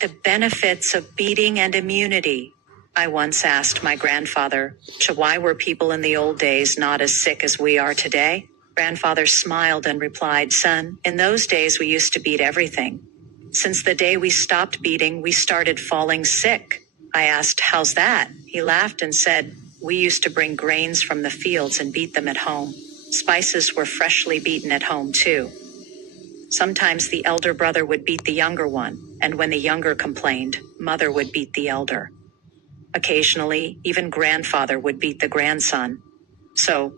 The benefits of beating and immunity. I once asked my grandfather, why were people in the old days not as sick as we are today? Grandfather smiled and replied, son, in those days we used to beat everything. Since the day we stopped beating, we started falling sick. I asked, how's that? He laughed and said, we used to bring grains from the fields and beat them at home. Spices were freshly beaten at home too. Sometimes the elder brother would beat the younger one, and when the younger complained, mother would beat the elder. Occasionally, even grandfather would beat the grandson. So,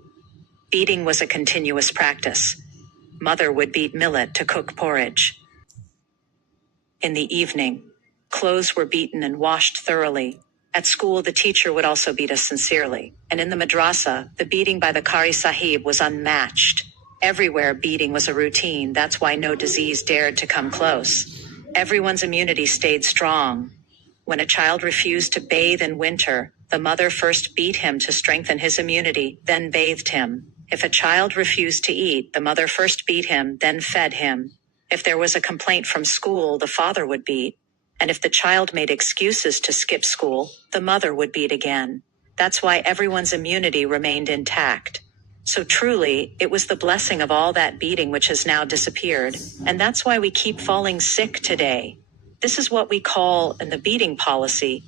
beating was a continuous practice. Mother would beat millet to cook porridge. In the evening, clothes were beaten and washed thoroughly. At school, the teacher would also beat us sincerely. And in the madrasa, the beating by the Qari Sahib was unmatched. Everywhere, beating was a routine. That's why no disease dared to come close. Everyone's immunity stayed strong. When a child refused to bathe in winter, the mother first beat him to strengthen his immunity, then bathed him. If a child refused to eat, the mother first beat him, then fed him. If there was a complaint from school, the father would beat. And if the child made excuses to skip school, the mother would beat again. That's why everyone's immunity remained intact. So truly, it was the blessing of all that beating which has now disappeared. And that's why we keep falling sick today. This is what we call, in the beating policy,